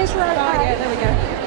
is right. Oh, yeah, there we go.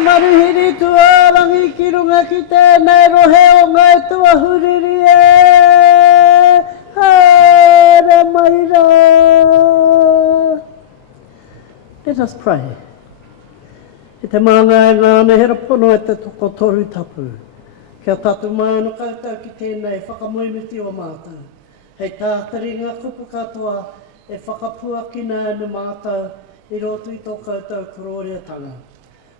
marihiri tua rangi ki runga ki tēnei rohe o ngai tua huriri e. Haere maira. Let us pray. E te maanga e ngāne hera pono e te toko toru tapu. Kia tatu māno koutou ki tēnei whakamoimiti o mātou. Hei tātari ngā kupu katoa e whakapuakina anu mātou I roto I tō koutou kororeatanga.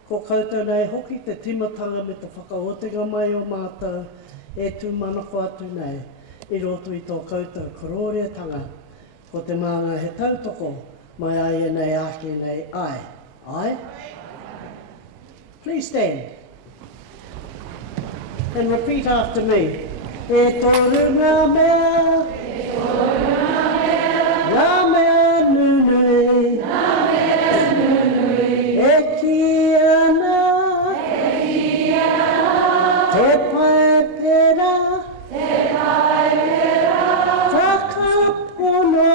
Ko koutou nei hoki te timatanga me te whakaotinga mai o mātou e tū manako atu nei I roto I tō koutou kororeatanga. Ko te maanga he tautoko mai ai e nei ake nei ai. Ai? Please stand. And repeat after me. E toru ngā mea. E toru ngā mea. Ngā mea nunui. Ngā mea nunui. E ki ana. E ki ana. Te pai pera. Te pai pera. Whakapono.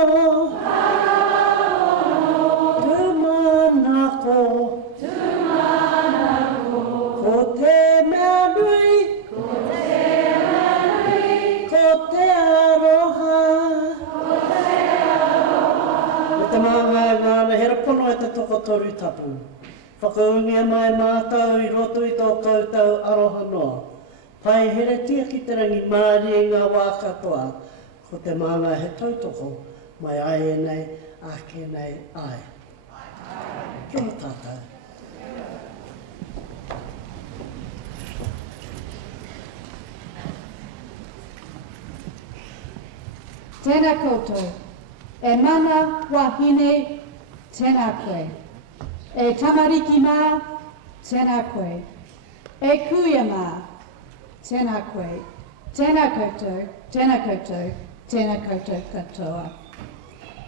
Whakapono. Tumanako. Tumanako. Ko te mea nui. Ko te mea nui. Ko te aroha. Ko te aroha. Me te maanga e ngāna hera pono e te toko toru tapu. Whakaungia mai mātou I roto I tō koutou aroha noa. Pai here tia ki te rangi māri e ngā wā katoa. Ko te maanga he tautoko mai ai e nei, ake nei ai. Kia ora tātou. Tēnā koutou, e mana wahine tēnā koe, e tamariki mā tēnā koe, e kuia mā tēnā koe, tēnā koutou, tēnā koutou, tēnā koutou katoa.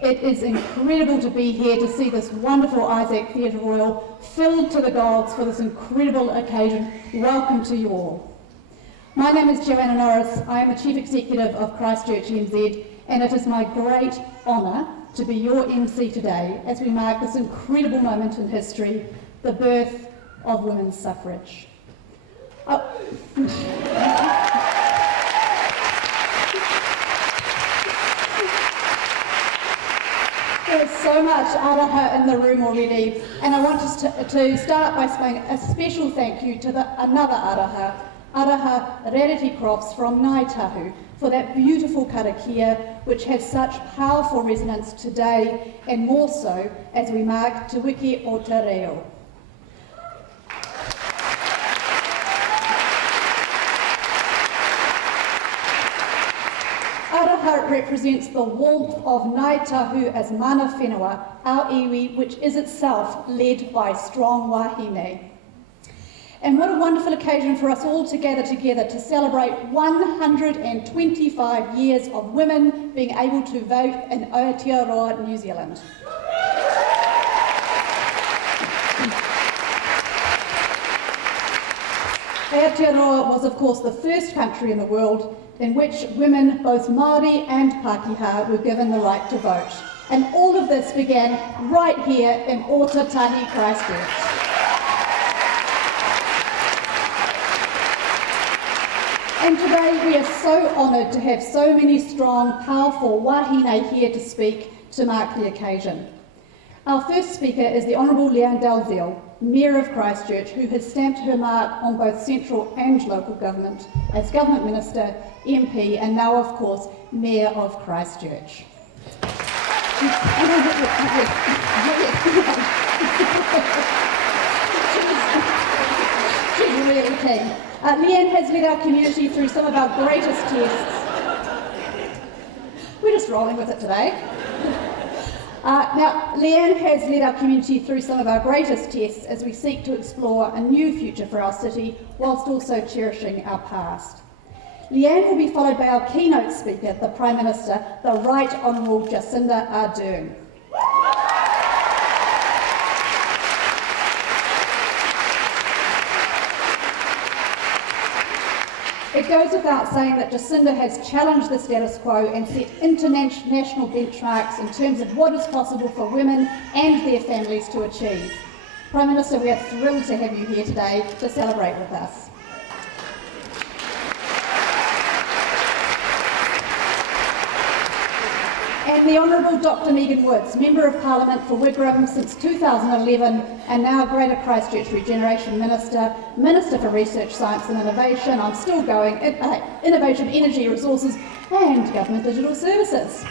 It is incredible to be here to see this wonderful Isaac Theatre Royal filled to the gods for this incredible occasion. Welcome to you all. My name is Joanna Norris. I am the Chief Executive of Christchurch NZ, and it is my great honour to be your MC today as we mark this incredible moment in history, the birth of women's suffrage. There's so much araha in the room already, and I want us to start by saying a special thank you to another araha, Araha Rarity Crofts from Ngāi Tahu, for that beautiful karakia which has such powerful resonance today and more so as we mark Te Wiki o Te Reo. Araha represents the warmth of Ngāi Tahu as mana whenua, our iwi, which is itself led by strong wahine. And what a wonderful occasion for us all to gather together to celebrate 125 years of women being able to vote in Aotearoa, New Zealand. Aotearoa was, of course, the first country in the world in which women, both Māori and Pākehā, were given the right to vote. And all of this began right here in Ōtautahi, Christchurch. And today we are so honoured to have so many strong, powerful wahine here to speak to mark the occasion. Our first speaker is the Honourable Leanne Dalziel, Mayor of Christchurch, who has stamped her mark on both central and local government as Government Minister, MP, and now, of course, Mayor of Christchurch. She's really keen. Leanne has led our community through some of our greatest tests. We're just rolling with it today. Now, Leanne has led our community through some of our greatest tests as we seek to explore a new future for our city, whilst also cherishing our past. Leanne will be followed by our keynote speaker, the Prime Minister, the Right Honourable Jacinda Ardern. It goes without saying that Jacinda has challenged the status quo and set international benchmarks in terms of what is possible for women and their families to achieve. Prime Minister, we are thrilled to have you here today to celebrate with us. And the Honourable Dr Megan Woods, Member of Parliament for Wigram since 2011 and now Greater Christchurch Regeneration Minister, Minister for Research, Science and Innovation, I'm still going, Innovation, Energy, Resources and Government Digital Services.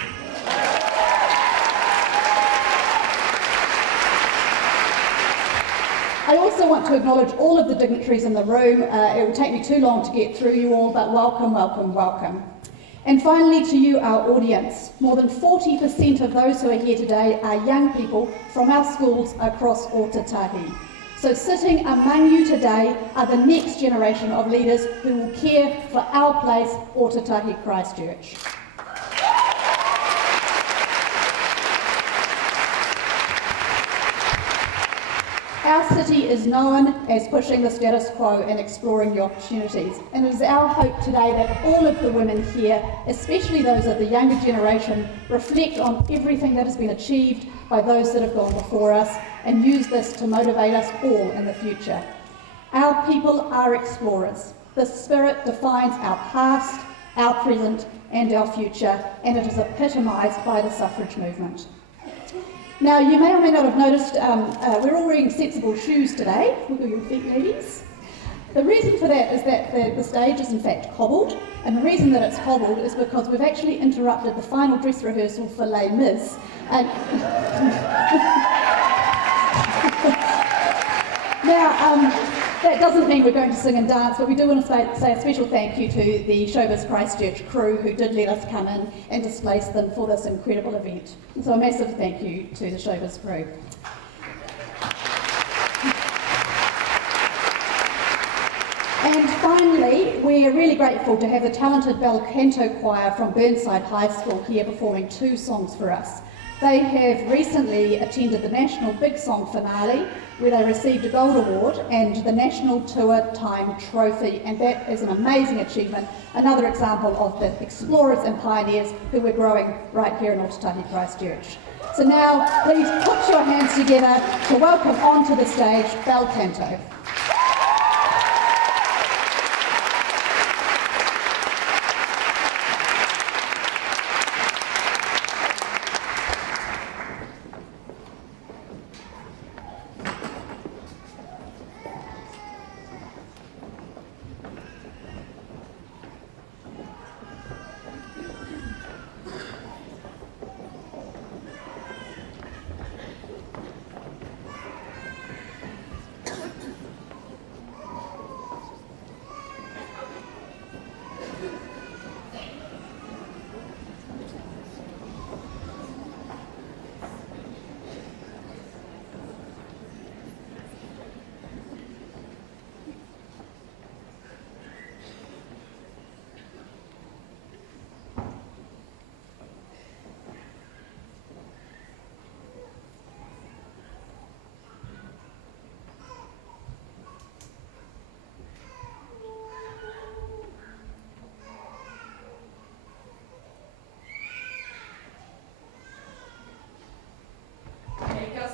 I also want to acknowledge all of the dignitaries in the room. It will take me too long to get through you all, but welcome, welcome, welcome. And finally to you, our audience. More than 40% of those who are here today are young people from our schools across Ōtautahi. So sitting among you today are the next generation of leaders who will care for our place, Ōtautahi Christchurch. Our city is known as pushing the status quo and exploring the opportunities, and it is our hope today that all of the women here, especially those of the younger generation, reflect on everything that has been achieved by those that have gone before us and use this to motivate us all in the future. Our people are explorers. The spirit defines our past, our present and our future, and it is epitomised by the suffrage movement. Now, you may or may not have noticed we're all wearing sensible shoes today. Wiggle your feet, ladies. The reason for that is that the stage is in fact cobbled, and the reason that it's cobbled is because we've actually interrupted the final dress rehearsal for Les Mis. Now, that doesn't mean we're going to sing and dance, but we do want to say a special thank you to the Showbiz Christchurch crew who did let us come in and displace them for this incredible event. So a massive thank you to the Showbiz crew. And finally, we're really grateful to have the talented bel canto choir from Burnside High School here performing 2 songs for us. They have recently attended the National Big Song Finale, where they received a Gold Award and the National Tour Time Trophy, and that is an amazing achievement, another example of the explorers and pioneers who we're growing right here in Ōtautahi Christchurch. So now, please put your hands together to welcome onto the stage bel canto.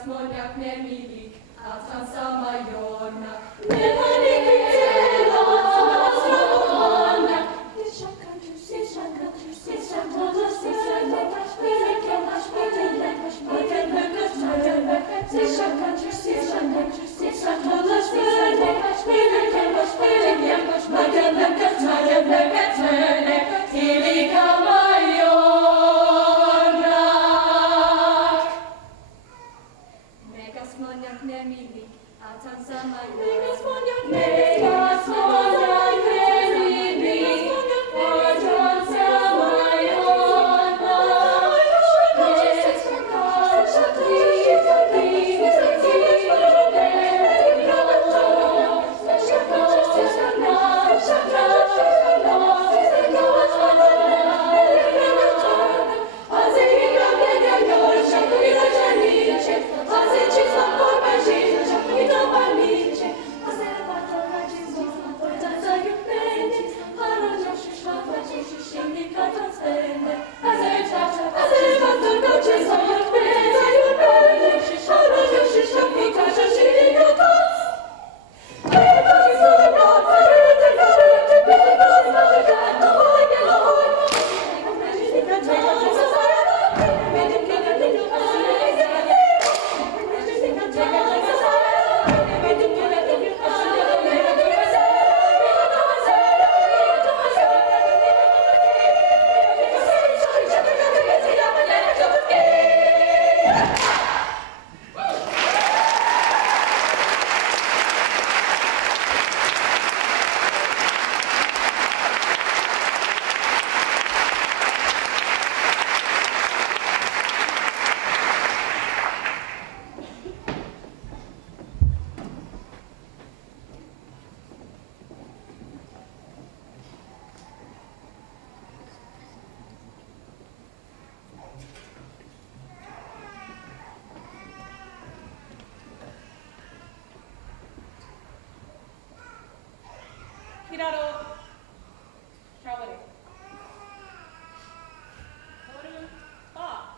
Moniak ne milik, atan sama yorna. Moniak Kiraro. Kia ore. Toru. Pa.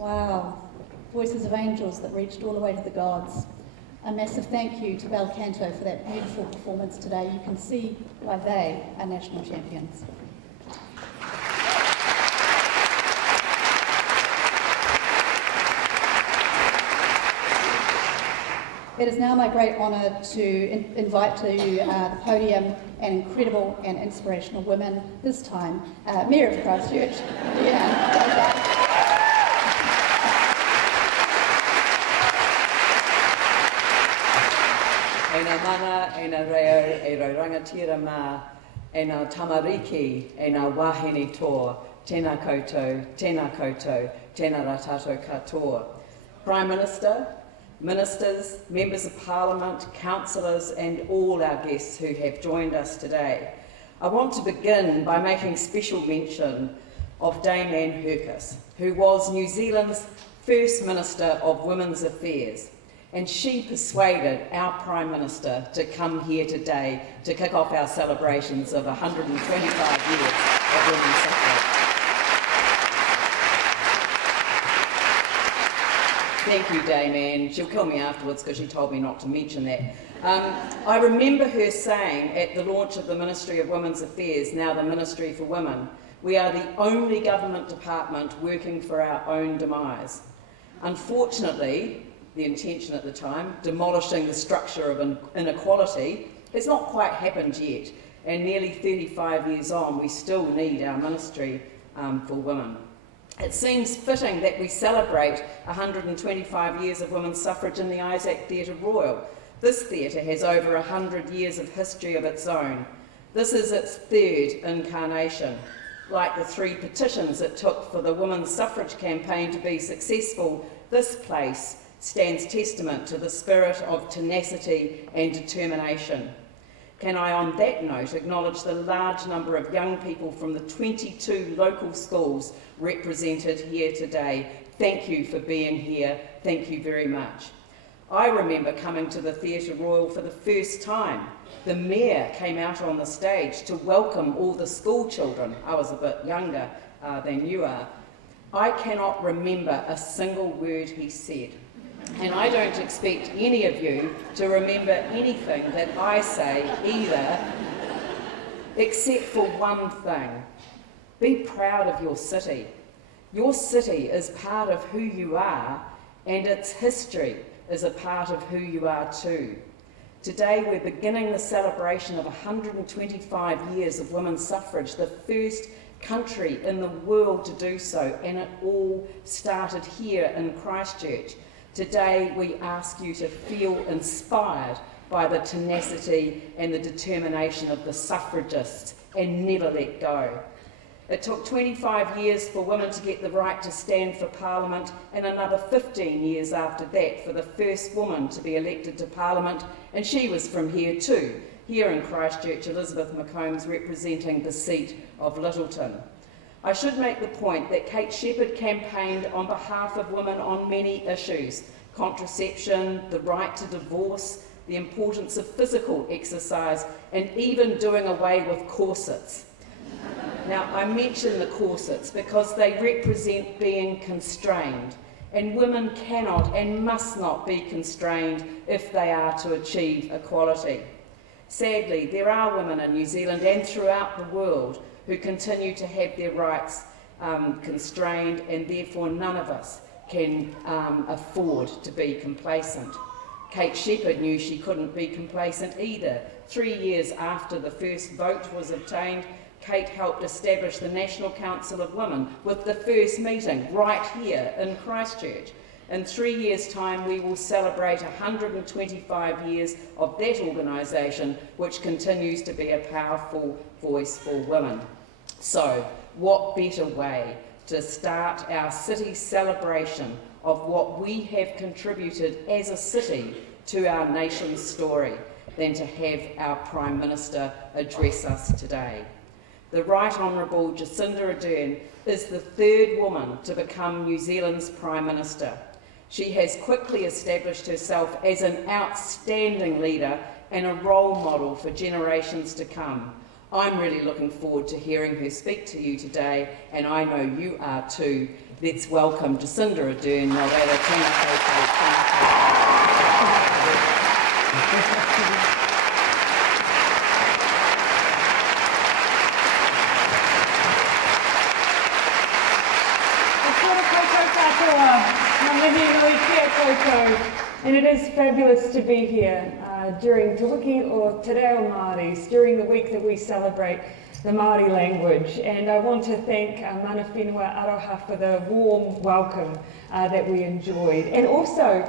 Wow, voices of angels that reached all the way to the gods. A massive thank you to Bel Canto for that beautiful performance today. You can see why they are national champions. It is now my great honour to invite to the podium an incredible and inspirational women, this time Mayor of Christchurch, Leanne. E nā mana, e nā reo, e rau rangatira mā, e nā tamariki, e nā wahine tō, tēnā koutou, tēnā rā tātou katoa. Prime Minister, Ministers, Members of Parliament, Councillors and all our guests who have joined us today. I want to begin by making special mention of Dame Anne Hercus, who was New Zealand's First Minister of Women's Affairs. And she persuaded our Prime Minister to come here today to kick off our celebrations of 125 years of women's suffrage. Thank you, Dame Anne. She'll kill me afterwards because she told me not to mention that. I remember her saying at the launch of the Ministry of Women's Affairs, now the Ministry for Women, we are the only government department working for our own demise. Unfortunately, the intention at the time, demolishing the structure of inequality, has not quite happened yet. And nearly 35 years on, we still need our Ministry for Women. It seems fitting that we celebrate 125 years of women's suffrage in the Isaac Theatre Royal. This theatre has over 100 years of history of its own. This is its third incarnation. Like the 3 petitions it took for the women's suffrage campaign to be successful, this place stands testament to the spirit of tenacity and determination. Can I, on that note, acknowledge the large number of young people from the 22 local schools represented here today. Thank you for being here. Thank you very much. I remember coming to the Theatre Royal for the first time. The Mayor came out on the stage to welcome all the school children. I was a bit younger than you are. I cannot remember a single word he said. And I don't expect any of you to remember anything that I say either, except for one thing. Be proud of your city. Your city is part of who you are, and its history is a part of who you are too. Today we're beginning the celebration of 125 years of women's suffrage, the first country in the world to do so, and it all started here in Christchurch. Today we ask you to feel inspired by the tenacity and the determination of the suffragists and never let go. It took 25 years for women to get the right to stand for Parliament, and another 15 years after that for the first woman to be elected to Parliament, and she was from here too, here in Christchurch, Elizabeth McCombs representing the seat of Littleton. I should make the point that Kate Shepherd campaigned on behalf of women on many issues: contraception, the right to divorce, the importance of physical exercise, and even doing away with corsets. Now, I mention the corsets because they represent being constrained, and women cannot and must not be constrained if they are to achieve equality. Sadly, there are women in New Zealand and throughout the world who continue to have their rights constrained, and therefore none of us can afford to be complacent. Kate Shepherd knew she couldn't be complacent either. 3 years after the first vote was obtained, Kate helped establish the National Council of Women with the first meeting right here in Christchurch. In 3 years' time, we will celebrate 125 years of that organisation, which continues to be a powerful voice for women. So, what better way to start our city celebration of what we have contributed as a city to our nation's story than to have our Prime Minister address us today. The Right Honourable Jacinda Ardern is the third woman to become New Zealand's Prime Minister. She has quickly established herself as an outstanding leader and a role model for generations to come. I'm really looking forward to hearing her speak to you today, and I know you are too. Let's welcome Jacinda Ardern. And it is fabulous to be here during Te Wiki o Te Reo Māoris, during the week that we celebrate the Māori language. And I want to thank Mana Whenua Aroha for the warm welcome that we enjoyed. And also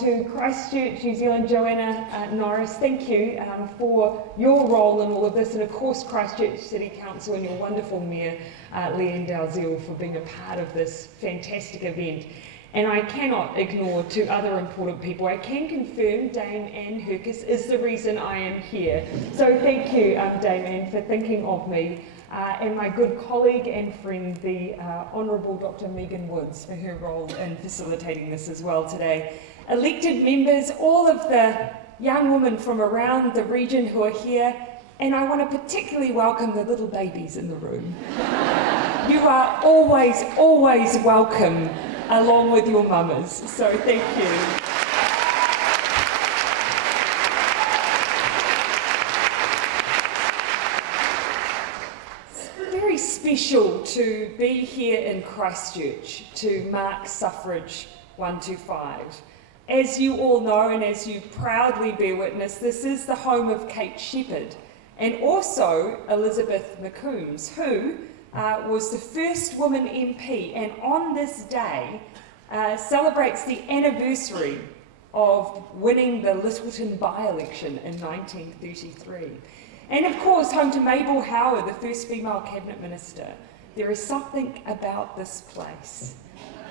to Christchurch, New Zealand, Joanna Norris, thank you for your role in all of this. And of course, Christchurch City Council and your wonderful Mayor, Leanne Dalziel, for being a part of this fantastic event. And I cannot ignore two other important people. I can confirm Dame Anne Herkes is the reason I am here. So thank you, Dame Anne, for thinking of me. And my good colleague and friend, the Honourable Dr. Megan Woods, for her role in facilitating this as well today. Elected members, all of the young women from around the region who are here, and I want to particularly welcome the little babies in the room. You are always, always welcome, along with your mamas, so thank you. It's very special to be here in Christchurch to mark Suffrage 125. As you all know, and as you proudly bear witness, this is the home of Kate Shepherd and also Elizabeth McCombs, who, was the first woman MP, and on this day celebrates the anniversary of winning the Littleton by-election in 1933. And of course, home to Mabel Howard, the first female cabinet minister. There is something about this place.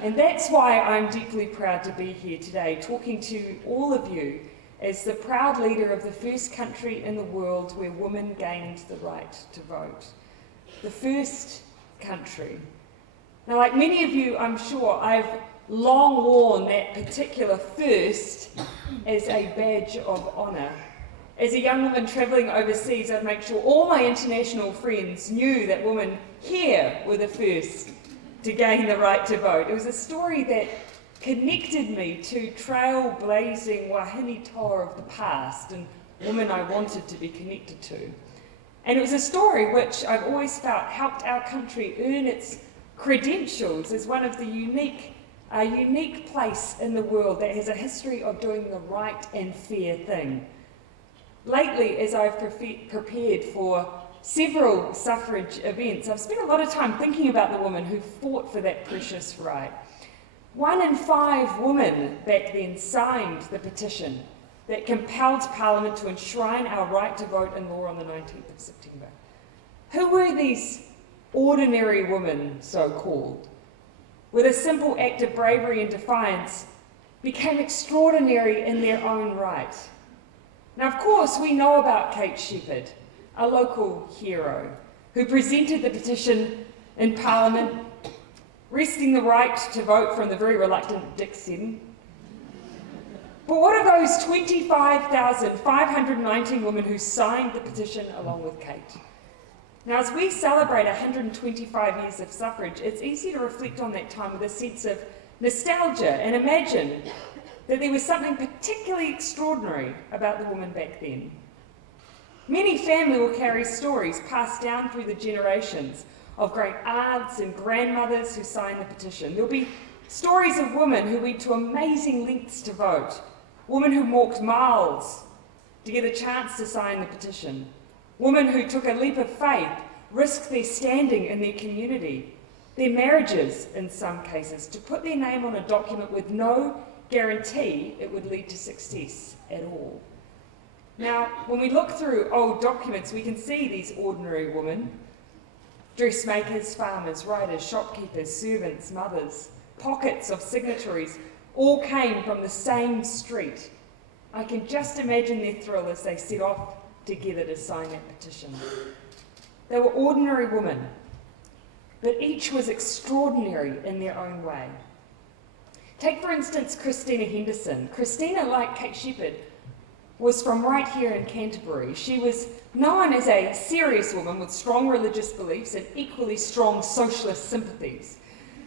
And that's why I'm deeply proud to be here today, talking to all of you as the proud leader of the first country in the world where women gained the right to vote. The first country. Now, like many of you, I'm sure, I've long worn that particular first as a badge of honour. As a young woman travelling overseas, I'd make sure all my international friends knew that women here were the first to gain the right to vote. It was a story that connected me to trailblazing wahine toa of the past and women I wanted to be connected to. And it was a story which I've always felt helped our country earn its credentials as one of the unique place in the world that has a history of doing the right and fair thing. Lately, as I've prepared for several suffrage events, I've spent a lot of time thinking about the women who fought for that precious right. 1 in 5 women back then signed the petition that compelled Parliament to enshrine our right to vote in law on the 19th of September. Who were these ordinary women, so-called? With a simple act of bravery and defiance, became extraordinary in their own right. Now, of course, we know about Kate Shepherd, a local hero, who presented the petition in Parliament, wresting the right to vote from the very reluctant Dick Seddon. But what of those 25,519 women who signed the petition along with Kate? Now, as we celebrate 125 years of suffrage, it's easy to reflect on that time with a sense of nostalgia and imagine that there was something particularly extraordinary about the woman back then. Many family will carry stories passed down through the generations of great aunts and grandmothers who signed the petition. There'll be stories of women who went to amazing lengths to vote, women who walked miles to get a chance to sign the petition, women who took a leap of faith, risked their standing in their community, their marriages in some cases, to put their name on a document with no guarantee it would lead to success at all. Now, when we look through old documents, we can see these ordinary women, dressmakers, farmers, writers, shopkeepers, servants, mothers, pockets of signatories, all came from the same street. I can just imagine their thrill as they set off together to sign that petition. They were ordinary women, but each was extraordinary in their own way. Take, for instance, Christina Henderson. Christina, like Kate Shepherd, was from right here in Canterbury. She was known as a serious woman with strong religious beliefs and equally strong socialist sympathies.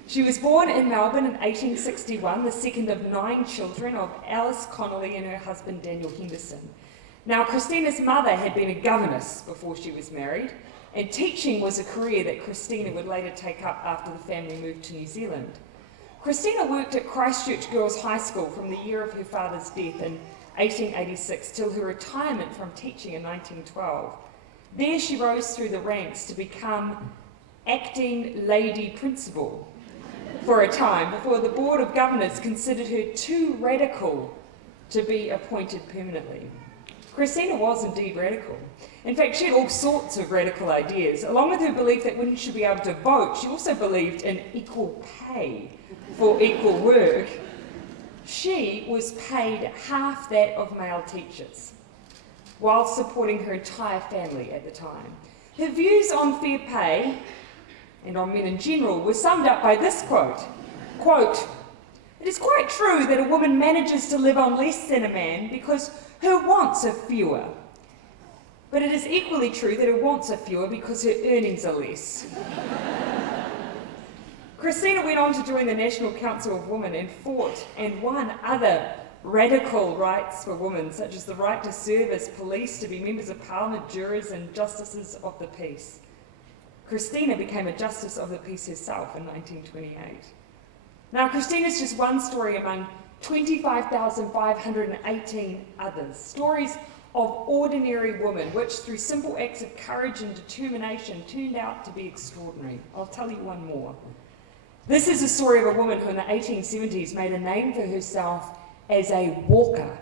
She was born in Melbourne in 1861, the second of 9 children of Alice Connolly and her husband Daniel Henderson. Now, Christina's mother had been a governess before she was married, and teaching was a career that Christina would later take up after the family moved to New Zealand. Christina worked at Christchurch Girls High School from the year of her father's death in 1886 till her retirement from teaching in 1912. There she rose through the ranks to become acting lady principal for a time before the Board of Governors considered her too radical to be appointed permanently. Christina was indeed radical. In fact, she had all sorts of radical ideas. Along with her belief that women should be able to vote, she also believed in equal pay for equal work. She was paid half that of male teachers, while supporting her entire family at the time. Her views on fair pay, and on men in general, were summed up by this quote, "It is quite true that a woman manages to live on less than a man because her wants are fewer. But it is equally true that her wants are fewer because her earnings are less." Christina went on to join the National Council of Women and fought and won other radical rights for women, such as the right to serve as police, to be members of Parliament, jurors and justices of the peace. Christina became a Justice of the Peace herself in 1928. Now, Christina's just one story among 25,518 others, stories of ordinary women, which through simple acts of courage and determination turned out to be extraordinary. I'll tell you one more. This is a story of a woman who in the 1870s made a name for herself as a walker.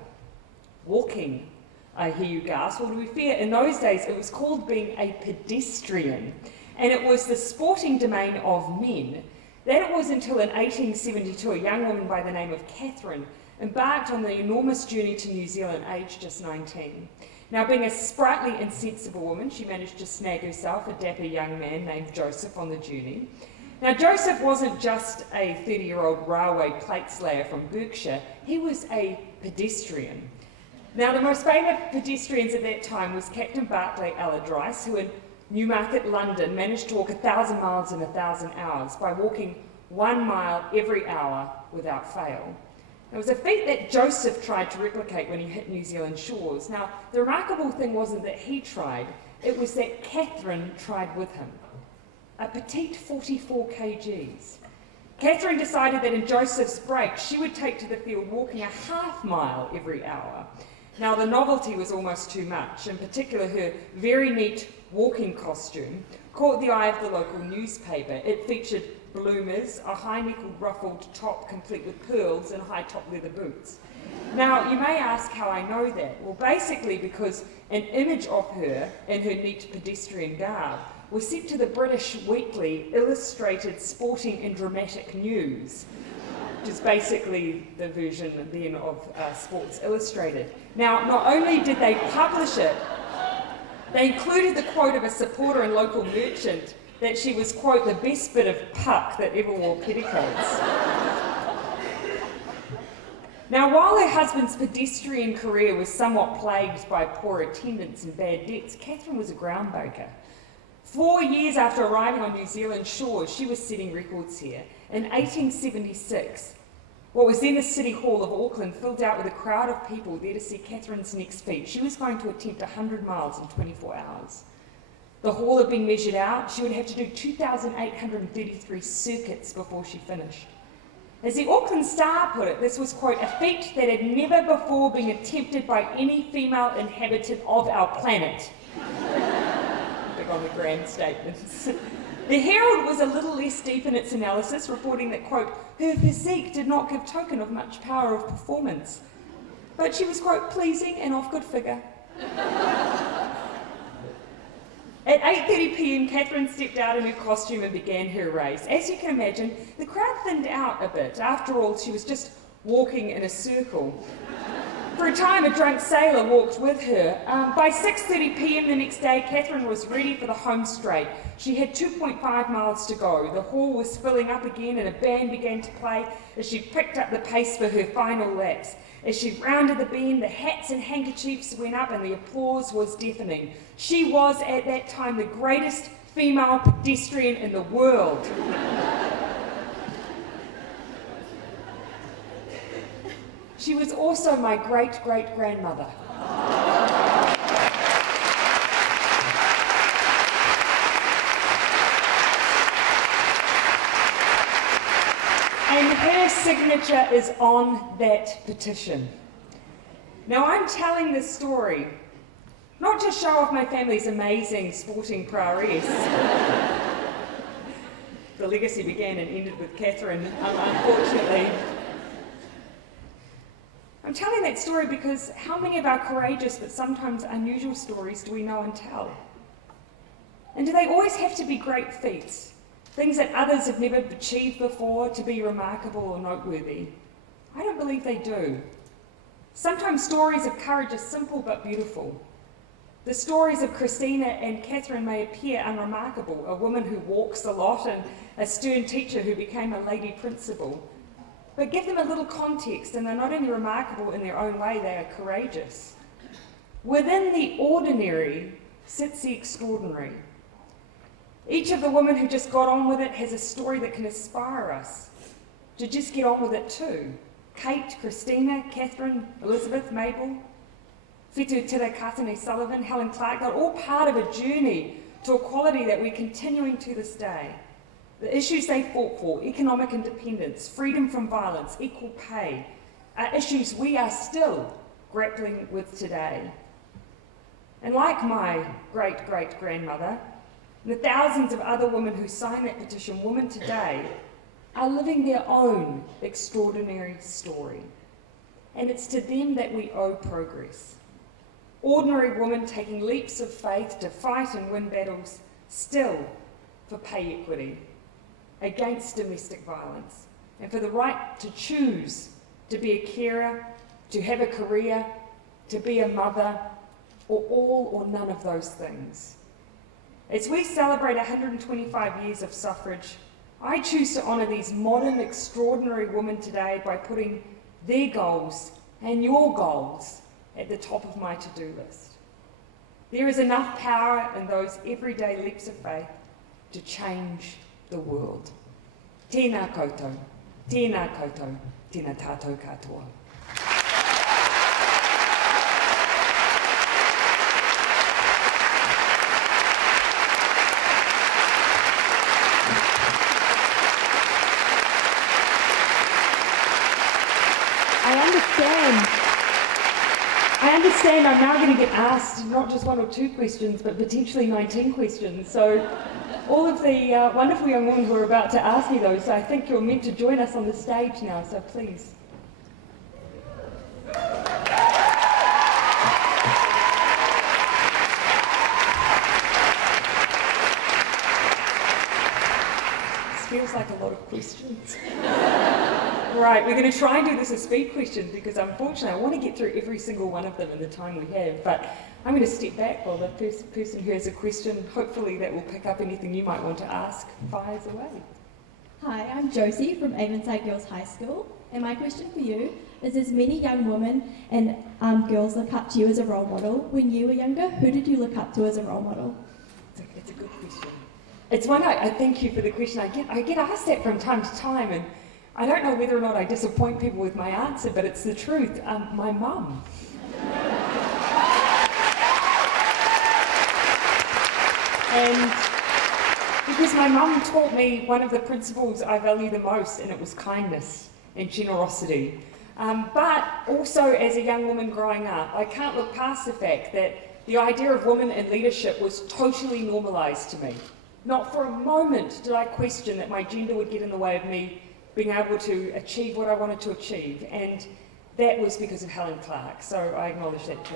Walking, I hear you gasp. Well, to be fair, in those days it was called being a pedestrian, and it was the sporting domain of men. Then it was until in 1872 a young woman by the name of Catherine embarked on the enormous journey to New Zealand, aged just 19. Now, being a sprightly and sensible woman, she managed to snag herself a dapper young man named Joseph on the journey. Now, Joseph wasn't just a 30-year-old railway plate slayer from Berkshire, he was a pedestrian. Now, the most famous pedestrians at that time was Captain Barclay Allardyce, who in Newmarket, London, managed to walk 1,000 miles in 1,000 hours by walking 1 mile every hour without fail. It was a feat that Joseph tried to replicate when he hit New Zealand shores. Now, the remarkable thing wasn't that he tried, it was that Catherine tried with him. A petite 44 kgs. Catherine decided that in Joseph's break, she would take to the field walking 1/2 mile every hour. Now, the novelty was almost too much. In particular, her very neat walking costume caught the eye of the local newspaper. It featured bloomers, a high-neckled ruffled top complete with pearls, and high-top leather boots. Now, you may ask how I know that. Well, basically because an image of her in her neat pedestrian garb was sent to the British weekly Illustrated Sporting and Dramatic News, which is basically the version then of Sports Illustrated. Now, not only did they publish it, they included the quote of a supporter and local merchant that she was, quote, the best bit of puck that ever wore petticoats. Now, while her husband's pedestrian career was somewhat plagued by poor attendance and bad debts, Catherine was a groundbreaker. 4 years after arriving on New Zealand shores, she was setting records here. In 1876, what was then the City Hall of Auckland filled out with a crowd of people there to see Catherine's next feat. She was going to attempt 100 miles in 24 hours. The hall had been measured out. She would have to do 2,833 circuits before she finished. As the Auckland Star put it, this was, quote, a feat that had never before been attempted by any female inhabitant of our planet. Big on the grand statements. The Herald was a little less deep in its analysis, reporting that, quote, her physique did not give token of much power of performance, but she was, quote, pleasing and of good figure. At 8:30 p.m, Catherine stepped out in her costume and began her race. As you can imagine, the crowd thinned out a bit. After all, she was just walking in a circle. For a time, a drunk sailor walked with her. By 6:30 p.m. the next day, Catherine was ready for the home straight. She had 2.5 miles to go. The hall was filling up again and a band began to play as she picked up the pace for her final laps. As she rounded the bend, the hats and handkerchiefs went up and the applause was deafening. She was, at that time, the greatest female pedestrian in the world. She was also my great-great-grandmother. And her signature is on that petition. Now, I'm telling this story not to show off my family's amazing sporting prowess. The legacy began and ended with Catherine, unfortunately. I'm telling that story because how many of our courageous but sometimes unusual stories do we know and tell? And do they always have to be great feats? Things that others have never achieved before to be remarkable or noteworthy? I don't believe they do. Sometimes stories of courage are simple but beautiful. The stories of Christina and Catherine may appear unremarkable, a woman who walks a lot and a stern teacher who became a lady principal. But give them a little context and they're not only remarkable in their own way, they are courageous. Within the ordinary sits the extraordinary. Each of the women who just got on with it has a story that can inspire us to just get on with it too. Kate, Christina, Catherine, Elizabeth, Mabel, Whitu Tirakatane Sullivan, Helen Clark, they're all part of a journey to equality that we're continuing to this day. The issues they fought for, economic independence, freedom from violence, equal pay, are issues we are still grappling with today. And like my great-great-grandmother, and the thousands of other women who signed that petition, women today are living their own extraordinary story. And it's to them that we owe progress. Ordinary women taking leaps of faith to fight and win battles, still for pay equity, against domestic violence, and for the right to choose to be a carer, to have a career, to be a mother, or all or none of those things. As we celebrate 125 years of suffrage, I choose to honour these modern, extraordinary women today by putting their goals and your goals at the top of my to-do list. There is enough power in those everyday leaps of faith to change the world. Tēnā koutou, tēnā koutou, tēnā tātou katoa. I understand I'm now going to get asked not just 1 or 2 questions, but potentially 19 questions. So all of the wonderful young women who are about to ask me those, I think you're meant to join us on the stage now, so please. This feels like a lot of questions. Right, we're going to try and do this as speed questions because unfortunately I want to get through every single one of them in the time we have, but I'm going to step back while the first person who has a question, hopefully that will pick up anything you might want to ask, fires away. Hi, I'm Josie from Avonside Girls High School, and my question for you is, as many young women and girls look up to you as a role model, when you were younger, who did you look up to as a role model? It's a good question. It's one I thank you for the question. I get asked that from time to time, and I don't know whether or not I disappoint people with my answer, but it's the truth. My mum. And because my mum taught me one of the principles I value the most, and it was kindness and generosity. But also as a young woman growing up, I can't look past the fact that the idea of women in leadership was totally normalised to me. Not for a moment did I question that my gender would get in the way of me being able to achieve what I wanted to achieve, and that was because of Helen Clark, so I acknowledge that too.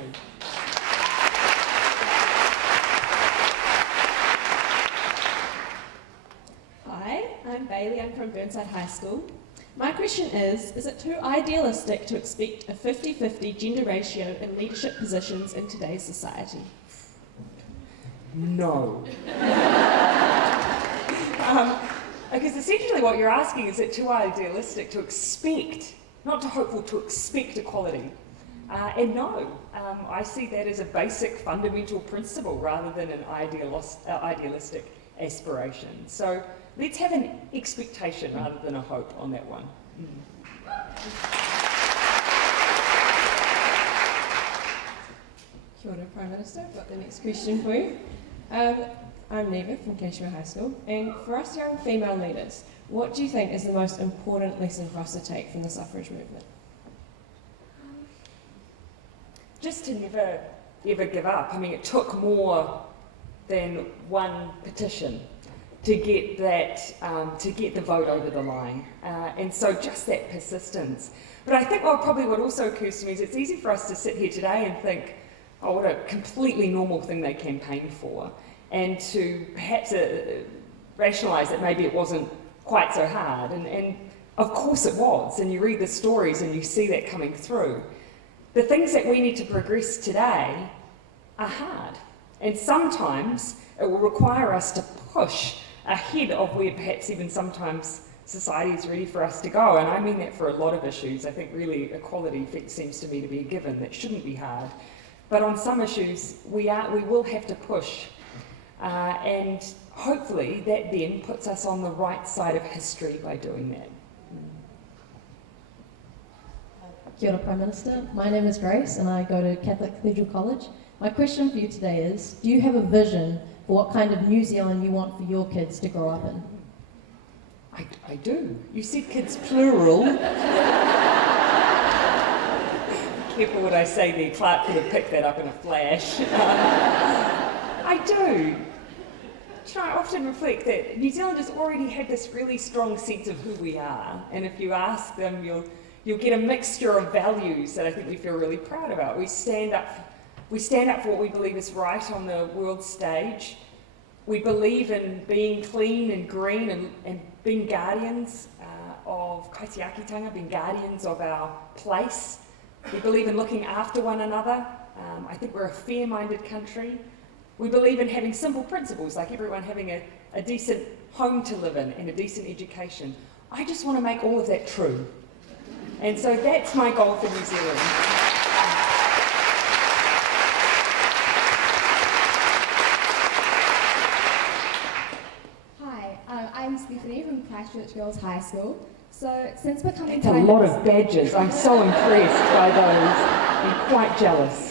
Hi, I'm Bailey, I'm from Burnside High School. My question is it too idealistic to expect a 50-50 gender ratio in leadership positions in today's society? No. Because essentially what you're asking is it too idealistic to expect, not to hope for, to expect equality. And no, I see that as a basic fundamental principle rather than an idealistic aspiration. So let's have an expectation rather than a hope on that one. Kia ora, Prime Minister. I've got the next question for you. I'm Neva from Cashmere High School, and for us young female leaders, what do you think is the most important lesson for us to take from the suffrage movement? Just to never ever give up. I mean, it took more than one petition to get that, to get the vote over the line, and so just that persistence. But I think what also occurs to me is it's easy for us to sit here today and think, oh, what a completely normal thing they campaigned for, and to perhaps rationalise that maybe it wasn't quite so hard. And of course it was, and you read the stories and you see that coming through. The things that we need to progress today are hard, and sometimes it will require us to push ahead of where perhaps even sometimes society is ready for us to go. And I mean that for a lot of issues. I think really equality seems to me to be a given that shouldn't be hard. But on some issues, we will have to push. And hopefully that then puts us on the right side of history by doing that. Kia ora, Prime Minister. My name is Grace and I go to Catholic Cathedral College. My question for you today is, do you have a vision for what kind of New Zealand you want for your kids to grow up in? I do. You said kids plural. careful what I say there. Clark could have picked that up in a flash. I do. You know, I often reflect that New Zealanders already have this really strong sense of who we are, and if you ask them, you'll get a mixture of values that I think we feel really proud about. We stand up for what we believe is right on the world stage. We believe in being clean and green and being guardians of kaitiakitanga, being guardians of our place. We believe in looking after one another. I think we're a fair-minded country. We believe in having simple principles, like everyone having a decent home to live in and a decent education. I just want to make all of that true. And so that's my goal for New Zealand. Hi, I'm Stephanie from Christchurch Girls High School. So since becoming That's a lot of badges. I'm so impressed by those. I'm quite jealous.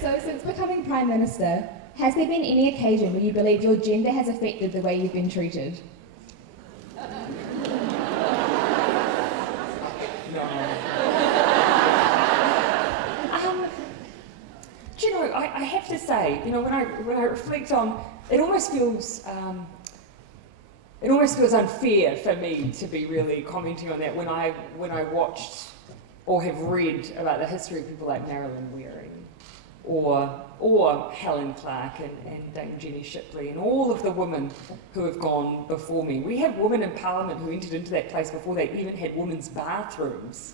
So since becoming Prime Minister, has there been any occasion where you believe your gender has affected the way you've been treated? Do you know, I have to say, you know, when I reflect on, it almost feels unfair for me to be really commenting on that when I watched or have read about the history of people like Marilyn Waring or Helen Clark and Dame Jenny Shipley and all of the women who have gone before me. We have women in Parliament who entered into that place before they even had women's bathrooms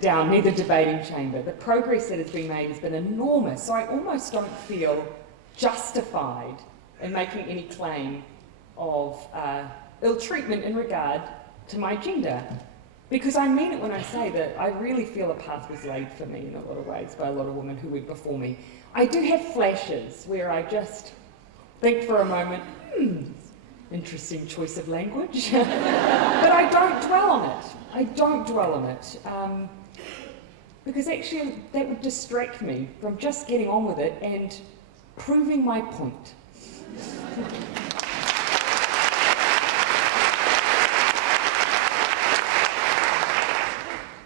down near the debating chamber. The progress that has been made has been enormous, so I almost don't feel justified in making any claim of ill treatment in regard to my gender. Because I mean it when I say that I really feel a path was laid for me in a lot of ways by a lot of women who went before me. I do have flashes where I just think for a moment, interesting choice of language. But I don't dwell on it. I don't dwell on it. Because actually that would distract me from just getting on with it and proving my point.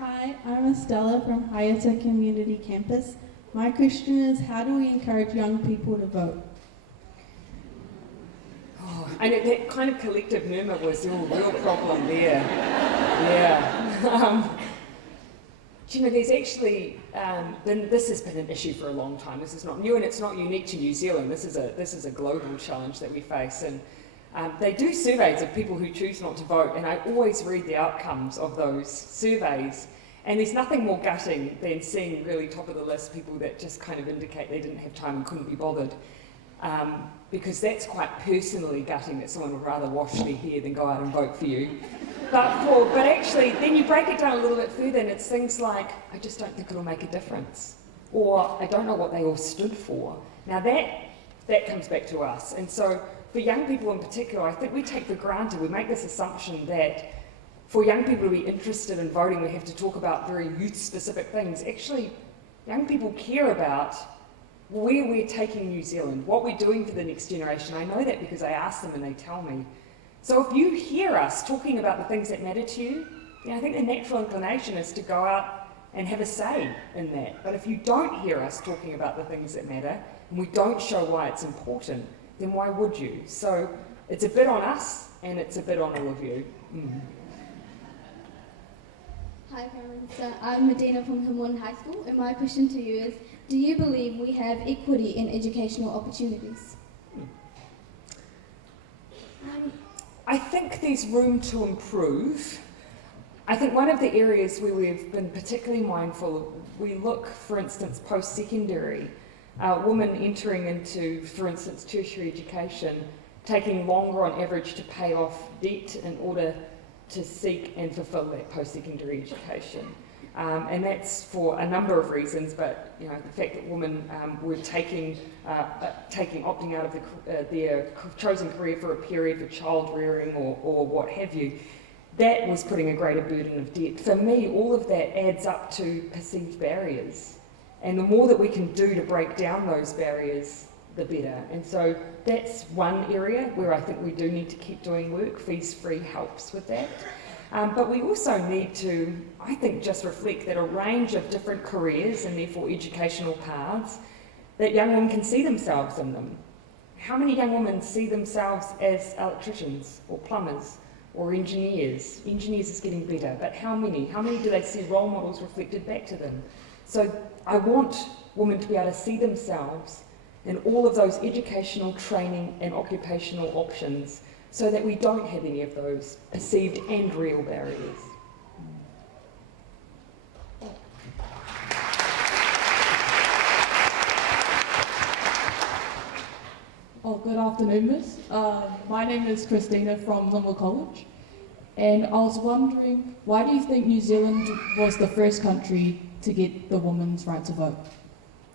Hi, I'm Estella from Hayata Community Campus. My question is, how do we encourage young people to vote? Oh, and that kind of collective murmur was a real problem there. Yeah. Do you know, there's actually, this has been an issue for a long time. This is not new and it's not unique to New Zealand. This is a global challenge that we face. And they do surveys of people who choose not to vote, and I always read the outcomes of those surveys. And there's nothing more gutting than seeing really top of the list people that just kind of indicate they didn't have time and couldn't be bothered. Because that's quite personally gutting that someone would rather wash their hair than go out and vote for you. But actually, then you break it down a little bit further and it's things like, I just don't think it'll make a difference. Or, I don't know what they all stood for. Now that comes back to us. And so, for young people in particular, I think we take for granted, we make this assumption that for young people to be interested in voting, we have to talk about very youth-specific things. Actually, young people care about where we're taking New Zealand, what we're doing for the next generation. I know that because I ask them and they tell me. So if you hear us talking about the things that matter to you, I think the natural inclination is to go out and have a say in that. But if you don't hear us talking about the things that matter, and we don't show why it's important, then why would you? So it's a bit on us, and it's a bit on all of you. Hi, Prime Minister. I'm Medina from Himon High School, and my question to you is, do you believe we have equity in educational opportunities? I think there's room to improve. I think one of the areas where we've been particularly mindful, we look, for instance, post-secondary, women entering into, for instance, tertiary education, taking longer on average to pay off debt in order to seek and fulfil that post-secondary education. And that's for a number of reasons, but the fact that women were opting out of their chosen career for a period for child rearing or what have you, that was putting a greater burden of debt. For me, all of that adds up to perceived barriers. And the more that we can do to break down those barriers, the better. And so that's one area where I think we do need to keep doing work. Fees Free helps with that. But we also need to, I think, just reflect that a range of different careers and therefore educational paths, that young women can see themselves in them. How many young women see themselves as electricians or plumbers or engineers? Engineers is getting better, but how many? How many do they see role models reflected back to them? So I want women to be able to see themselves in all of those educational, training and occupational options so that we don't have any of those perceived and real barriers. Oh, good afternoon, Miss. My name is Christina from Linwood College, and I was wondering, why do you think New Zealand was the first country to get the women's right to vote?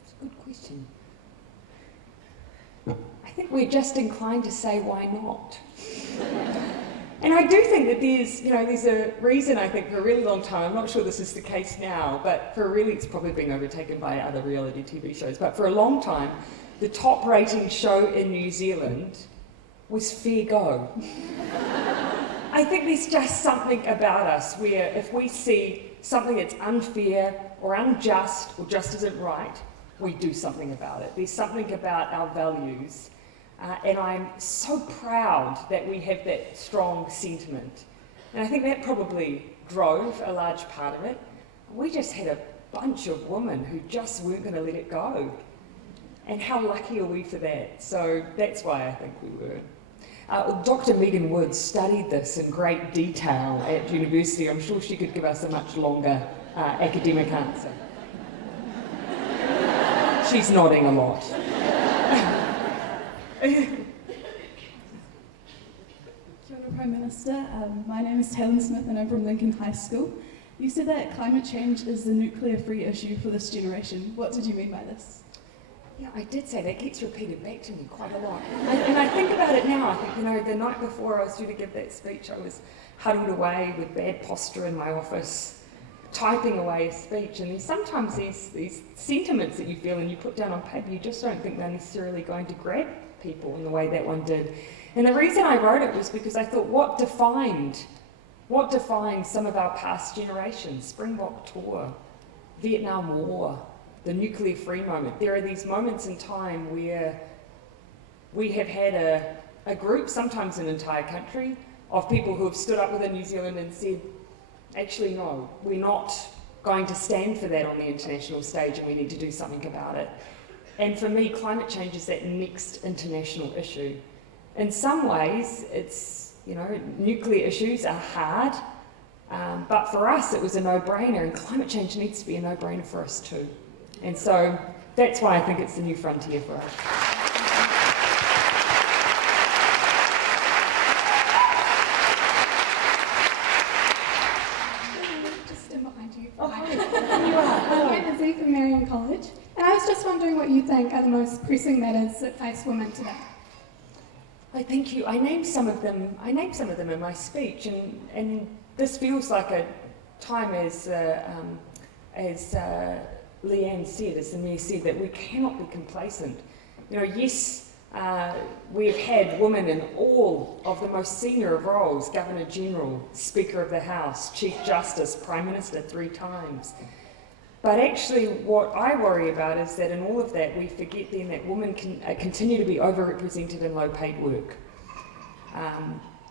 It's a good question. I think we're just inclined to say, why not? And I do think that there's a reason, I think, for a really long time, I'm not sure this is the case now, but it's probably been overtaken by other reality TV shows, but for a long time, the top rating show in New Zealand was Fair Go. I think there's just something about us where if we see something that's unfair or unjust or just isn't right, we do something about it. There's something about our values. And I'm so proud that we have that strong sentiment. And I think that probably drove a large part of it. We just had a bunch of women who just weren't going to let it go. And how lucky are we for that? So that's why I think we were. Dr. Megan Woods studied this in great detail at university. I'm sure she could give us a much longer academic answer. She's nodding a lot. Kia ora, Prime Minister. My name is Talon Smith and I'm from Lincoln High School. You said that climate change is the nuclear-free issue for this generation. What did you mean by this? Yeah, I did say that. Gets repeated back to me quite a lot. And I think about it now. I think, the night before I was due to give that speech, I was huddled away with bad posture in my office, typing away a speech. And there's sometimes these sentiments that you feel and you put down on paper, you just don't think they're necessarily going to grab people in the way that one did. And the reason I wrote it was because I thought, what defined some of our past generations? Springbok Tour, Vietnam War, the nuclear-free moment. There are these moments in time where we have had a group, sometimes an entire country, of people who have stood up within New Zealand and said, actually no, we're not going to stand for that on the international stage and we need to do something about it. And for me, climate change is that next international issue. In some ways, it's, nuclear issues are hard, but for us it was a no-brainer, and climate change needs to be a no-brainer for us too. And so that's why I think it's the new frontier for us. Just stand behind you. Oh, hi. You are. I'm Izzy from Marion College, and I was just wondering what you think are the most pressing matters that face women today. Thank you. I named some of them in my speech, and this feels like a time as Leanne said, as the Mayor said, that we cannot be complacent. Yes, we've had women in all of the most senior of roles: Governor General, Speaker of the House, Chief Justice, Prime Minister 3 times. But actually what I worry about is that in all of that we forget then that women continue to be overrepresented in low-paid work.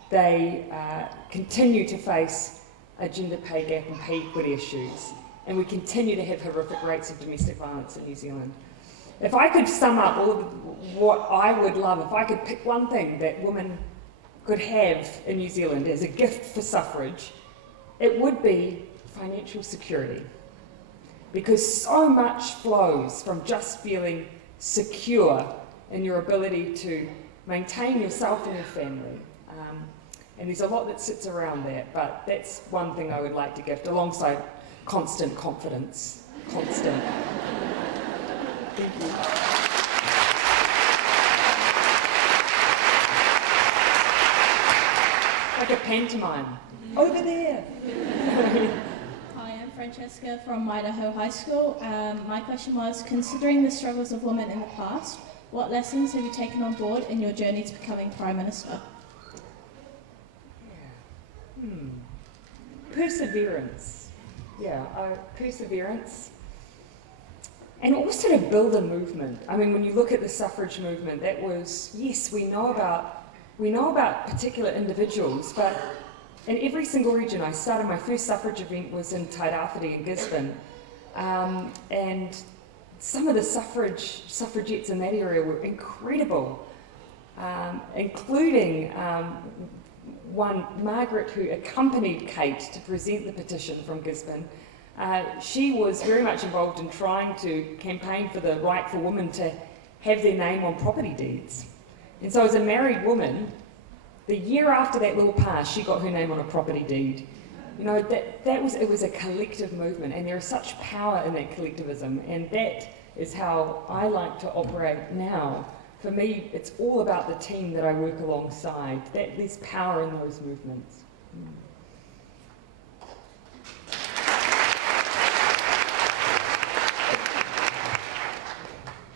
They continue to face a gender pay gap and pay equity issues, and we continue to have horrific rates of domestic violence in New Zealand. If I could sum up all of what I would love, if I could pick one thing that women could have in New Zealand as a gift for suffrage, it would be financial security. Because so much flows from just feeling secure in your ability to maintain yourself and your family. And there's a lot that sits around that, but that's one thing I would like to gift, alongside constant confidence. Constant. Thank you. Like a pantomime. Over there. Hi, I'm Francesca from Idaho High School. My question was, considering the struggles of women in the past, what lessons have you taken on board in your journey to becoming Prime Minister? perseverance. Yeah, perseverance. And also to build a movement. I mean, when you look at the suffrage movement, that was, yes, we know about particular individuals, but in every single region, I started, my first suffrage event was in Tairāwhiti in Gisborne, and some of the suffragettes in that area were incredible, including one, Margaret, who accompanied Kate to present the petition from Gisborne. She was very much involved in trying to campaign for the right for women to have their name on property deeds. And so as a married woman, the year after that law passed, she got her name on a property deed. You know, it was a collective movement, and there is such power in that collectivism, and that is how I like to operate now. For me, it's all about the team that I work alongside. There's power in those movements.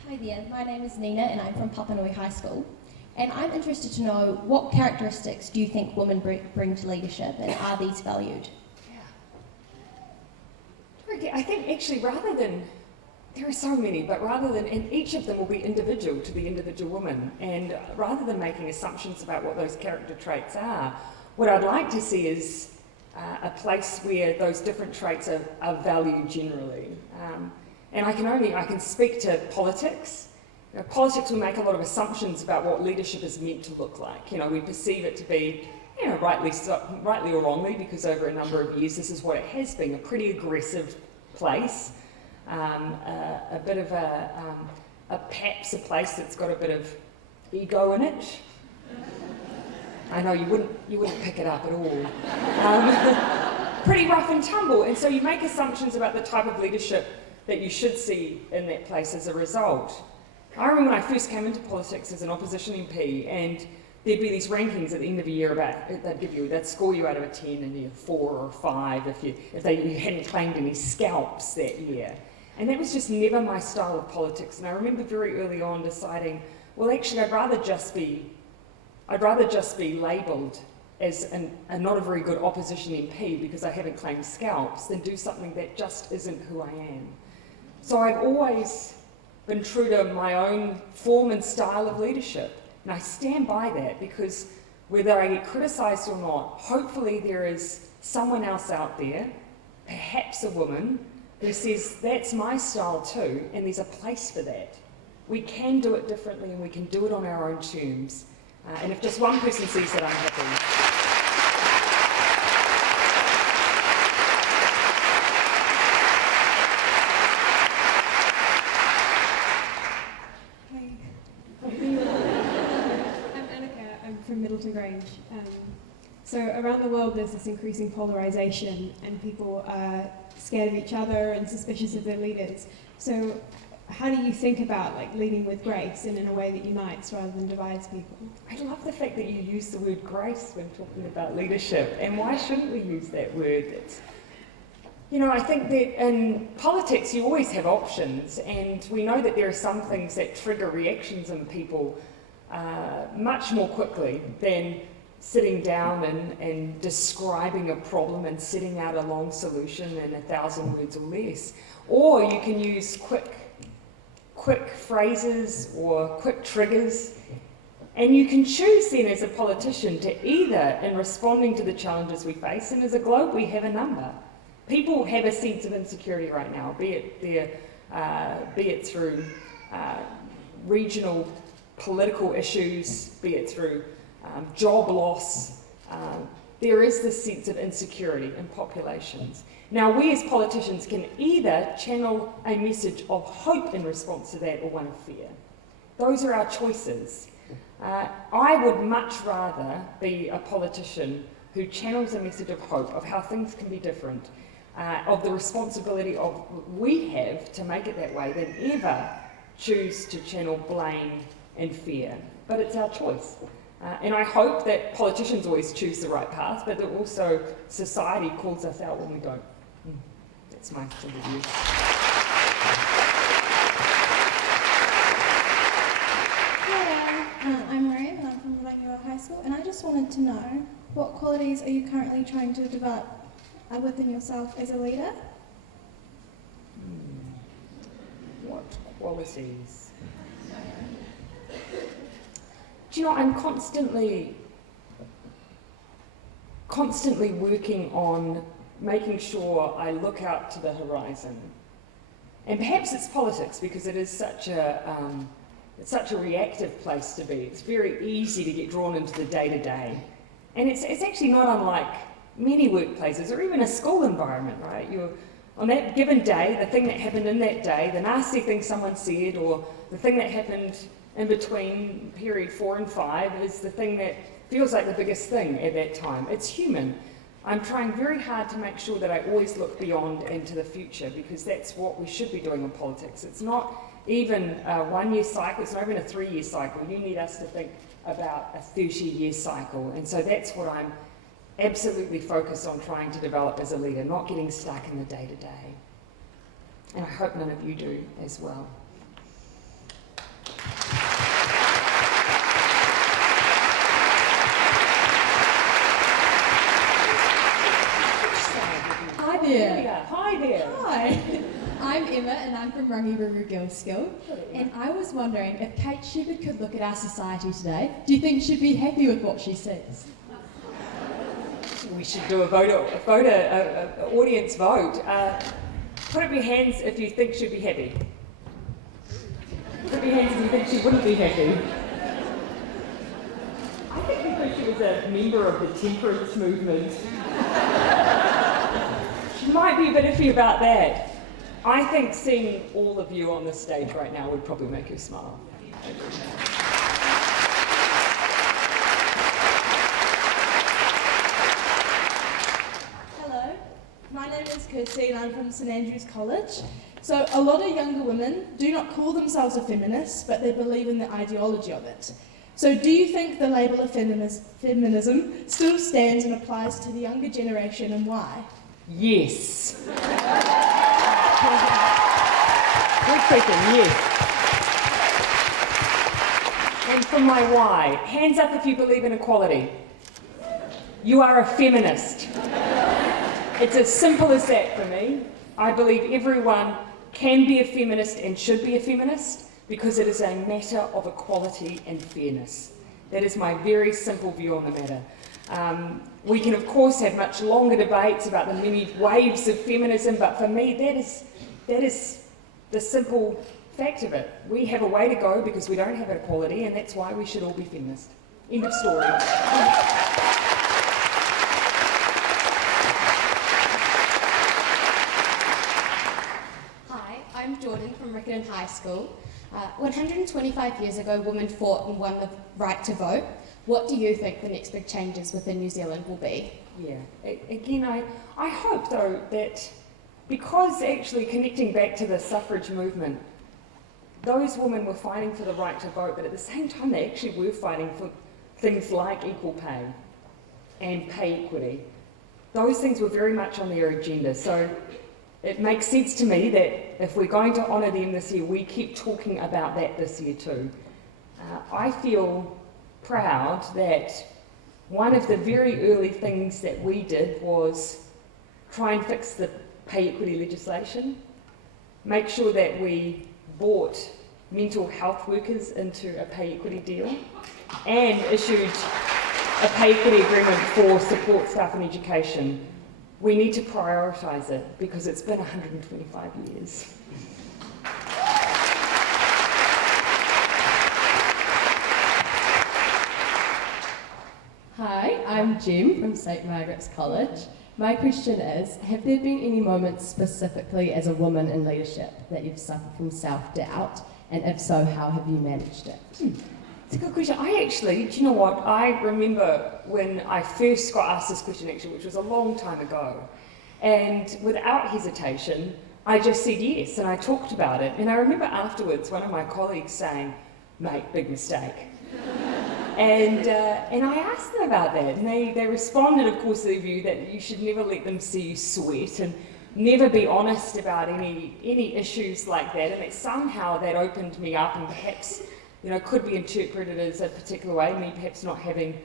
Hi there, my name is Nina and I'm from Papanui High School. And I'm interested to know, what characteristics do you think women bring to leadership, and are these valued? Yeah. I think actually rather than, there are so many, but rather than, and each of them will be individual to the individual woman, and rather than making assumptions about what those character traits are, what I'd like to see is a place where those different traits are valued generally. And I can speak to politics. You know, politics will make a lot of assumptions about what leadership is meant to look like. You know, we perceive it to be, you know, rightly or wrongly, because over a number of years this is what it has been, a pretty aggressive place, a bit of perhaps a place that's got a bit of ego in it. I know you wouldn't pick it up at all. Pretty rough and tumble, and so you make assumptions about the type of leadership that you should see in that place as a result. I remember when I first came into politics as an opposition MP, and there'd be these rankings at the end of a year about, they'd score you out of a 10 and you're 4 or 5 if you hadn't claimed any scalps that year. And that was just never my style of politics. And I remember very early on deciding, well, actually, I'd rather just be labelled as a not a very good opposition MP because I haven't claimed scalps than do something that just isn't who I am. So I've always been true to my own form and style of leadership. And I stand by that, because whether I get criticised or not, hopefully there is someone else out there, perhaps a woman, who says, that's my style too, and there's a place for that. We can do it differently, and we can do it on our own terms. And if just one person sees that, I'm happy. Grange. So around the world there's this increasing polarisation, and people are scared of each other and suspicious of their leaders. So how do you think about leading with grace and in a way that unites rather than divides people? I love the fact that you use the word grace when talking about leadership, and why shouldn't we use that word? You know, I think that in politics you always have options, and we know that there are some things that trigger reactions in people much more quickly than sitting down and describing a problem and setting out a long solution in 1,000 words or less. Or you can use quick phrases or quick triggers, and you can choose then as a politician to either, in responding to the challenges we face, and as a globe we have a number. People have a sense of insecurity right now, be it through regional political issues, be it through job loss. There is this sense of insecurity in populations. Now, we as politicians can either channel a message of hope in response to that, or one of fear. Those are our choices. I would much rather be a politician who channels a message of hope, of how things can be different, of the responsibility we have to make it that way, than ever choose to channel blame and fear. But it's our choice. And I hope that politicians always choose the right path, but that also society calls us out when we don't. That's my simple view. Hello, I'm Miriam and I'm from Rangiora High School, and I just wanted to know, what qualities are you currently trying to develop within yourself as a leader? What qualities? Do you know, I'm constantly working on making sure I look out to the horizon. And perhaps it's politics, because it is such a reactive place to be. It's very easy to get drawn into the day-to-day. And it's actually not unlike many workplaces or even a school environment, right? You're on that given day, the thing that happened in that day, the nasty thing someone said, or the thing that happened in between period 4 and 5 is the thing that feels like the biggest thing at that time. It's human. I'm trying very hard to make sure that I always look beyond and to the future, because that's what we should be doing in politics. It's not even a 1-year cycle, it's not even a 3-year cycle. You need us to think about a 30-year cycle. And so that's what I'm absolutely focused on trying to develop as a leader, not getting stuck in the day-to-day. And I hope none of you do as well. Hi there. Hi there. Hi. I'm Emma and I'm from Rangiburu Girls' School. And I was wondering if Kate Shepherd could look at our society today, do you think she'd be happy with what she sees? We should do an audience vote. Put up your hands if you think she'd be happy. Put up your hands if you think she wouldn't be happy. I think because she was a member of the temperance movement, she might be a bit iffy about that. I think seeing all of you on this stage right now would probably make her smile. Hello, my name is Kirsty and I'm from St Andrews College. So a lot of younger women do not call themselves a feminist, but they believe in the ideology of it. So do you think the label of feminism still stands and applies to the younger generation, and why? Yes. Good question, yes. And for my why, hands up if you believe in equality. You are a feminist. It's as simple as that for me. I believe everyone can be a feminist and should be a feminist because it is a matter of equality and fairness. That is my very simple view on the matter. We can of course have much longer debates about the many waves of feminism, but for me that is the simple fact of it. We have a way to go because we don't have equality, and that's why we should all be feminist. End of story. Hi, I'm Jordan from Riccarton High School. 125 years ago, women fought and won the right to vote. What do you think the next big changes within New Zealand will be? Yeah, again, I hope though that because actually connecting back to the suffrage movement, those women were fighting for the right to vote, but at the same time they actually were fighting for things like equal pay and pay equity. Those things were very much on their agenda. So it makes sense to me that if we're going to honour them this year, we keep talking about that this year too. I feel proud that one of the very early things that we did was try and fix the pay equity legislation, make sure that we brought mental health workers into a pay equity deal, and issued a pay equity agreement for support staff in education. We need to prioritise it because it's been 125 years. Hi, I'm Jem from St Margaret's College. My question is, have there been any moments specifically as a woman in leadership that you've suffered from self-doubt? And if so, how have you managed it? It's a good question. Do you know what? I remember when I first got asked this question actually, which was a long time ago. And without hesitation, I just said yes, and I talked about it. And I remember afterwards one of my colleagues saying, "Mate, big mistake." And I asked them about that, and they responded, of course, to the view that you should never let them see you sweat and never be honest about any issues like that, and that somehow that opened me up and perhaps, could be interpreted as a particular way, me perhaps not having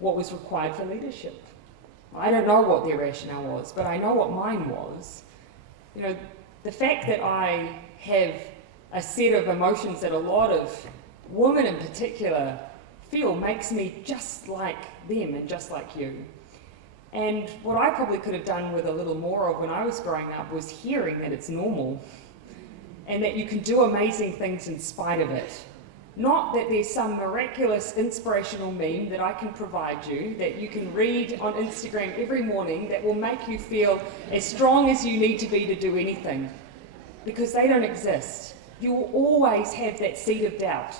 what was required for leadership. I don't know what their rationale was, but I know what mine was. You know, the fact that I have a set of emotions that a lot of women in particular feel makes me just like them and just like you. And what I probably could have done with a little more of when I was growing up was hearing that it's normal and that you can do amazing things in spite of it. Not that there's some miraculous inspirational meme that I can provide you, that you can read on Instagram every morning that will make you feel as strong as you need to be to do anything. Because they don't exist. You will always have that seed of doubt.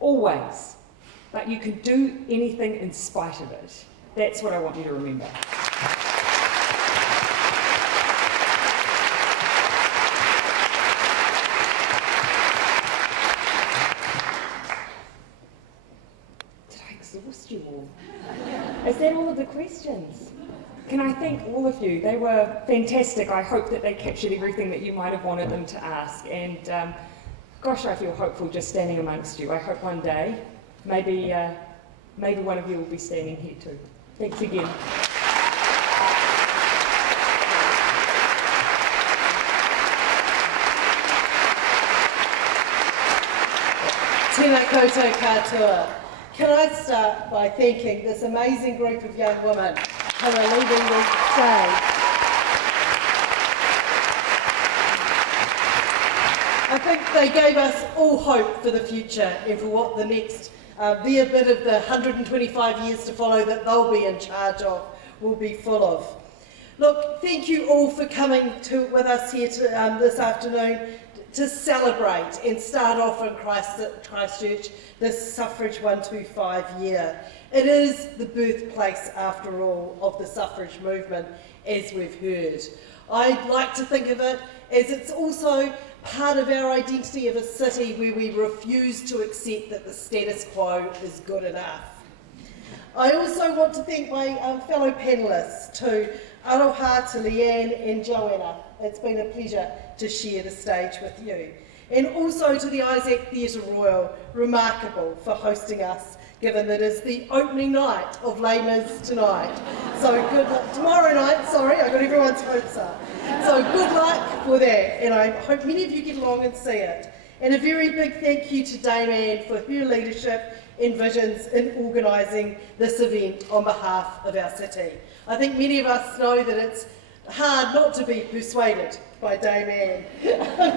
Always. But you can do anything in spite of it. That's what I want you to remember. Did I exhaust you all? Is that all of the questions? Can I thank all of you? They were fantastic. I hope that they captured everything that you might have wanted them to ask. And gosh, I feel hopeful just standing amongst you. I hope one day, maybe one of you will be standing here too. Thanks again. Tēnā koutou katoa. Can I start by thanking this amazing group of young women who are leading the stage. I think they gave us all hope for the future and for what the next their bit of the 125 years to follow that they'll be in charge of will be full of. Look, thank you all for coming with us here this afternoon to celebrate and start off in Christchurch this Suffrage 125 year. It is the birthplace, after all, of the suffrage movement, as we've heard. I'd like to think of it as it's also part of our identity of a city where we refuse to accept that the status quo is good enough. I also want to thank my fellow panellists, to Aroha, to Leanne and Joanna. It's been a pleasure to share the stage with you. And also to the Isaac Theatre Royal, remarkable for hosting us, given that it's the opening night of Les Mis tonight. So good luck, tomorrow night, sorry, I got everyone's hopes up. So good luck for that, and I hope many of you get along and see it. And a very big thank you to Dame Anne for her leadership and visions in organising this event on behalf of our city. I think many of us know that it's hard not to be persuaded by Dame Anne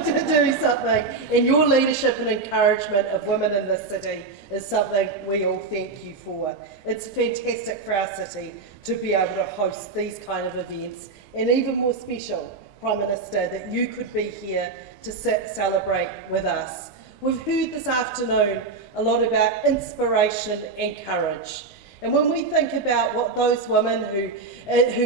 to do something, and your leadership and encouragement of women in this city is something we all thank you for. It's fantastic for our city to be able to host these kind of events, and even more special, Prime Minister, that you could be here to celebrate with us. We've heard this afternoon a lot about inspiration and courage. And when we think about what those women who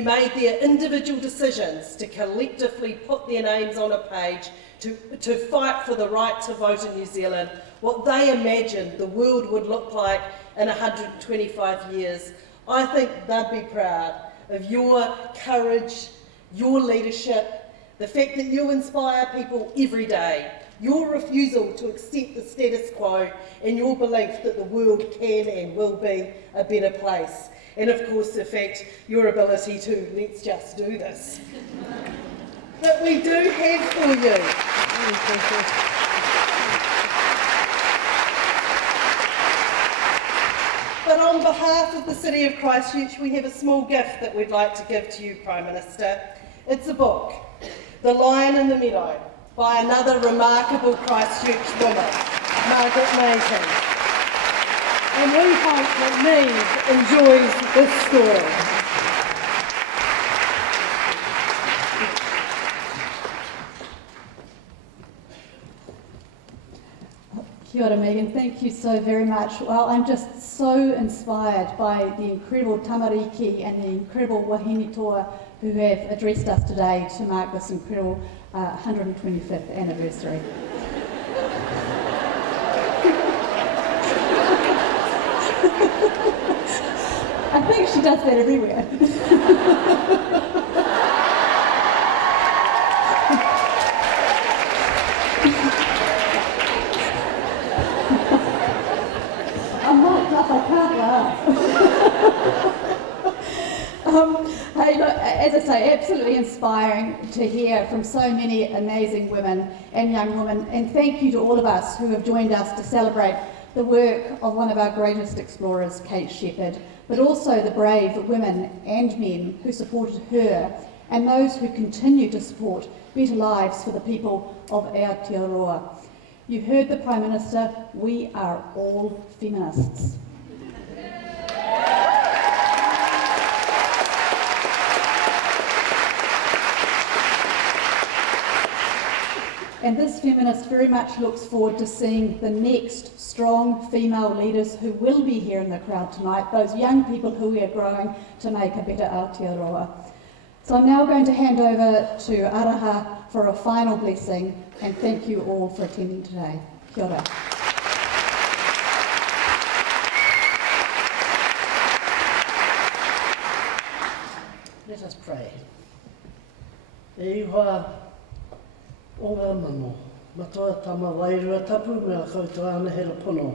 made their individual decisions to collectively put their names on a page to fight for the right to vote in New Zealand, what they imagined the world would look like in 125 years, I think they'd be proud of your courage, your leadership, the fact that you inspire people every day, your refusal to accept the status quo, and your belief that the world can and will be a better place. And of course the fact, your ability to let's just do this. That we do have for you. But on behalf of the City of Christchurch, we have a small gift that we'd like to give to you, Prime Minister. It's a book, The Lion in the Meadow, by another remarkable Christchurch woman, Margaret Mayton. And we hope that Neve enjoys this story. Kia ora, Megan. Thank you so very much. Well, I'm just so inspired by the incredible tamariki and the incredible wahine toa who have addressed us today to mark this incredible 125th anniversary. I think she does that everywhere. I'm not tough, I can't laugh. as I say, absolutely inspiring to hear from so many amazing women and young women. And thank you to all of us who have joined us to celebrate the work of one of our greatest explorers, Kate Shepherd, but also the brave women and men who supported her and those who continue to support better lives for the people of Aotearoa. You heard the Prime Minister, we are all feminists. And this feminist very much looks forward to seeing the next strong female leaders who will be here in the crowd tonight, those young people who we are growing to make a better Aotearoa. So I'm now going to hand over to Araha for a final blessing, and thank you all for attending today. Kia ora. Let us pray. E ihoa o ngā mano, matoa tama wairua tapu mea koutou ana hera pono.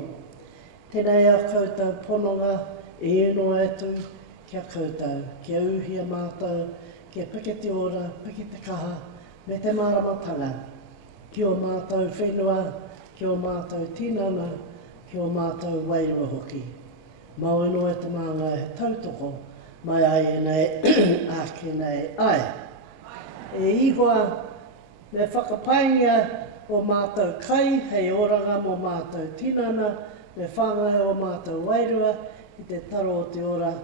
Tēnei a koutou pononga e eno atu kia koutou, kia uhia mātou, kia pike te ora, pike te kaha, me te maramatanga. Kia o mātou whenua, kia o mātou tinana, kia o mātou wairua hoki. Mau eno e te maanga he tautoko, mai ai e nei, ake nei ai. E ihoa, me whakapaingia o mātou kai, hei oranga mo mātou tinana, me whangai o mātou wairua, i te taro o te ora,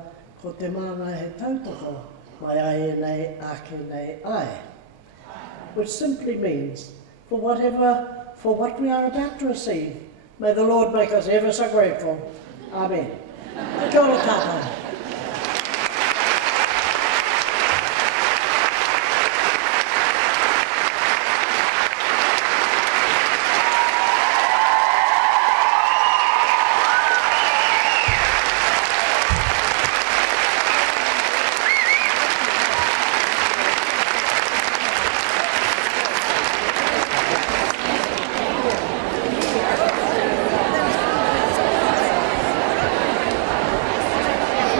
ko te maanga he tautoko, mai ai e nei, ake nei ai. Which simply means, for what we are about to receive, may the Lord make us ever so grateful. Amen. Kia ora tātou.